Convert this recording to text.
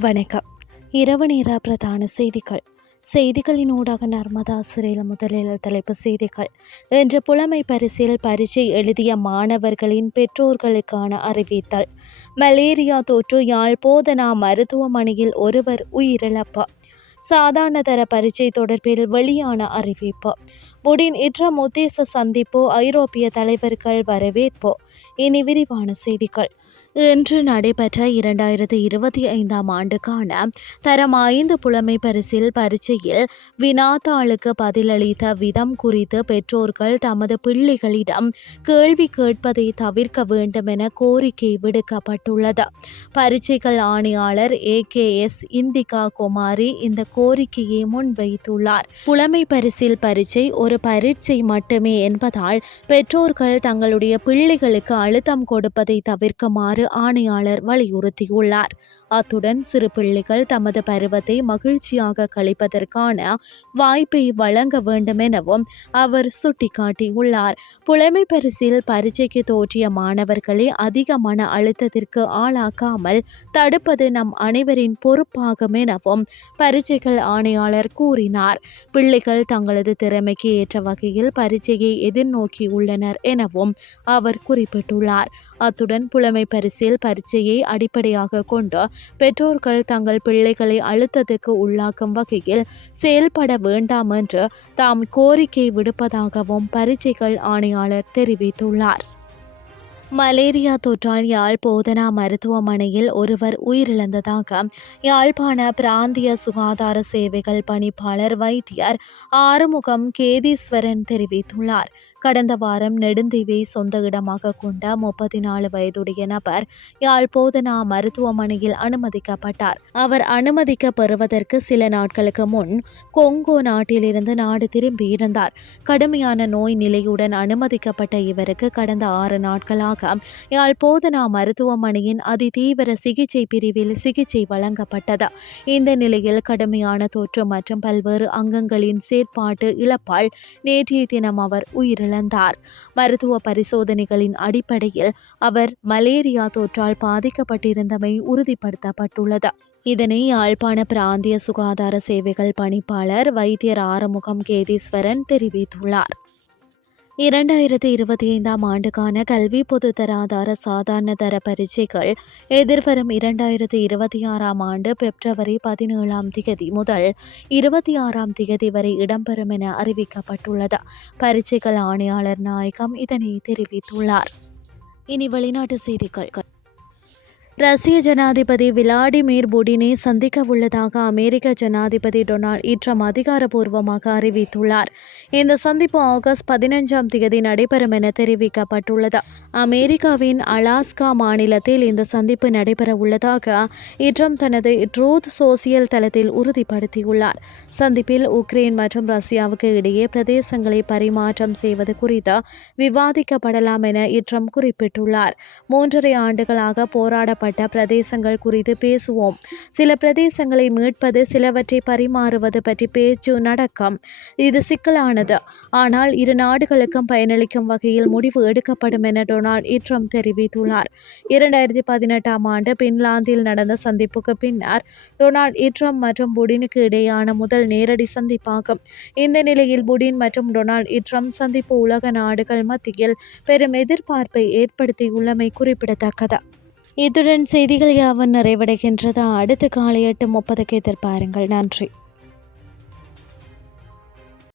வணக்கம். இரவு நேர பிரதான செய்திகள். செய்திகளின் ஊடாக நர்மதா சிறையில் முதலில் தலைப்பு செய்திகள். இன்று புலமை பரிசில் பரீட்சை எழுதிய மாணவர்களின் பெற்றோர்களுக்கான அறிவித்தல். மலேரியா தொற்று யாழ் போதனா மருத்துவமனையில் ஒருவர் உயிரிழப்பு. சாதாரண தர பரீட்சை தொடர்பில் வெளியான அறிவிப்பு. புடின் இற்ற உத்தேச சந்திப்பு ஐரோப்பிய தலைவர்கள் வரவேற்பு. இனி விரிவான செய்திகள். இன்று நடைபெற்ற இரண்டாயிரத்து இருபத்தி ஐந்தாம் ஆண்டுக்கான தரம் ஐந்து புலமை பரிசில் பரீட்சையில் வினாத்தாளுக்கு பதிலளித்த விதம் குறித்து பெற்றோர்கள் தமது பிள்ளைகளிடம் கேள்வி கேட்பதை தவிர்க்க வேண்டும் என கோரிக்கை விடுக்கப்பட்டுள்ளது. பரீட்சைகள் ஆணையாளர் A K S Indika Kumari இந்த கோரிக்கையை முன்வைத்துள்ளார். புலமை பரிசில் பரீட்சை ஒரு பரீட்சை மட்டுமே என்பதால் பெற்றோர்கள் தங்களுடைய பிள்ளைகளுக்கு அழுத்தம் கொடுப்பதை தவிர்க்குமாறு ஆணையாளர் வலியுறுத்தியுள்ளார். அத்துடன் சிறு பிள்ளைகள் தமது பருவத்தை மகிழ்ச்சியாக கழிப்பதற்கான வாய்ப்பை வழங்க வேண்டும் எனவும் அவர் சுட்டிக்காட்டியுள்ளார். புலமை பரிசில் பரீட்சைக்கு தோற்றிய மாணவர்களை அதிக மன அழுத்தத்திற்கு ஆளாக்காமல் தடுப்பது நம் அனைவரின் பொறுப்பாகும் எனவும் பரீட்சைகள் ஆணையாளர் கூறினார். பிள்ளைகள் தங்களது திறமைக்கு ஏற்ற வகையில் பரீட்சையை எதிர்நோக்கியுள்ளனர் எனவும் அவர் குறிப்பிட்டுள்ளார். அத்துடன் புலமை பரிசில் பரீட்சையை அடிப்படையாக கொண்டு பெற்றோர்கள் தங்கள் பிள்ளைகளை அழுத்தத்துக்கு உள்ளாக்கும் வகையில் செயல்பட வேண்டாம் என்று தாம் கோரிக்கை விடுப்பதாகவும் பரீட்சைகள் ஆணையாளர் தெரிவித்துள்ளார். மலேரியா தொற்றால் யாழ் போதனா மருத்துவமனையில் ஒருவர் உயிரிழந்ததாக யாழ்ப்பாண பிராந்திய சுகாதார சேவைகள் பணிப்பாளர் வைத்தியர் ஆறுமுகம் கேதீஸ்வரன் தெரிவித்துள்ளார். கடந்த வாரம் நெடுந்தீவை சொந்த இடமாக கொண்ட முப்பத்தி நாலு வயதுடைய நபர் யாழ் போதனா மருத்துவமனையில் அனுமதிக்கப்பட்டார். அவர் அனுமதிக்க பெறுவதற்கு சில நாட்களுக்கு முன் கொங்கோ நாட்டிலிருந்து நாடு திரும்பியிருந்தார் கடுமையான நோய் நிலையுடன் அனுமதிக்கப்பட்ட இவருக்கு கடந்த ஆறு நாட்களாக யாழ் போதனா மருத்துவமனையின் அதிதீவிர சிகிச்சை பிரிவில் சிகிச்சை வழங்கப்பட்டது. இந்த நிலையில் கடுமையான தொற்று மற்றும் பல்வேறு அங்கங்களின் செயற்பாட்டு இழப்பால் நேற்றைய தினம் அவர் உயிரிழந்தார். மருத்துவ பரிசோதனைகளின் அடிப்படையில் அவர் மலேரியா தொற்றால் பாதிக்கப்பட்டிருந்தமை உறுதிப்படுத்தப்பட்டுள்ளது. இதனை யாழ்ப்பாண பிராந்திய சுகாதார சேவைகள் பணிப்பாளர் வைத்தியர் ஆறுமுகம் கேதீஸ்வரன் தெரிவித்துள்ளார். இரண்டாயிரத்தி இருபத்தி ஐந்தாம் ஆண்டுக்கான கல்வி பொதுத்தராதார சாதாரண தர பரீட்சைகள் எதிர்வரும் இரண்டாயிரத்தி இருபத்தி ஆறாம் ஆண்டு பிப்ரவரி பதினேழாம் திகதி முதல் இருபத்தி ஆறாம் திகதி வரை இடம்பெறும் என அறிவிக்கப்பட்டுள்ளது. பரீட்சைகள் ஆணையாளர் நாயகம் இதனை தெரிவித்துள்ளார். இனி வெளிநாட்டு செய்திகள். ரஷ்ய ஜனாதிபதி விளாடிமிர் புடினை சந்திக்க உள்ளதாக அமெரிக்க ஜனாதிபதி டொனால்ட் ட்ரம்ப் அதிகாரப்பூர்வமாக அறிவித்துள்ளார். இந்த சந்திப்பு ஆகஸ்ட் பதினஞ்சாம் தேதி நடைபெறும் என தெரிவிக்கப்பட்டுள்ளது. அமெரிக்காவின் அலாஸ்கா மாநிலத்தில் இந்த சந்திப்பு நடைபெற உள்ளதாக இட்ரம் தனது ட்ரூத் சோசியல் தளத்தில் உறுதிப்படுத்தியுள்ளார். சந்திப்பில் உக்ரைன் மற்றும் ரஷ்யாவுக்கு இடையே பிரதேசங்களை பரிமாற்றம் செய்வது குறித்து விவாதிக்கப்படலாம் என இட்ரம் குறிப்பிட்டுள்ளார். மூன்றரை ஆண்டுகளாக போராடப்பட்ட பிரதேசங்கள் குறித்து பேசுவோம். சில பிரதேசங்களை மீட்பது சிலவற்றை பரிமாறுவது பற்றி பேச்சு நடக்கும். இது சிக்கலானது. ஆனால் இரு நாடுகளுக்கும் பயனளிக்கும் வகையில் முடிவு எடுக்கப்படும் என டொனால்ட் ட்ரம்ப் தெரிவித்துள்ளார். இரண்டாயிரத்தி பதினெட்டாம் ஆண்டு பின்லாந்தில் நடந்த சந்திப்புக்கு பின்னர் டொனால்ட் ட்ரம்ப் மற்றும் புடினுக்கு இடையான முதல் நேரடி சந்திப்பாகும். இந்த நிலையில் புடின் மற்றும் டொனால்ட் ட்ரம்ப் சந்திப்பு உலக நாடுகள் மத்தியில் பெரும் எதிர்பார்ப்பை ஏற்படுத்தியுள்ளமை குறிப்பிடத்தக்கது. இத்துடன் செய்திகள் யாவும் நிறைவடைகின்றது? அடுத்த காலை எட்டு முப்பதுக்கு எதிர்பாருங்கள். நன்றி.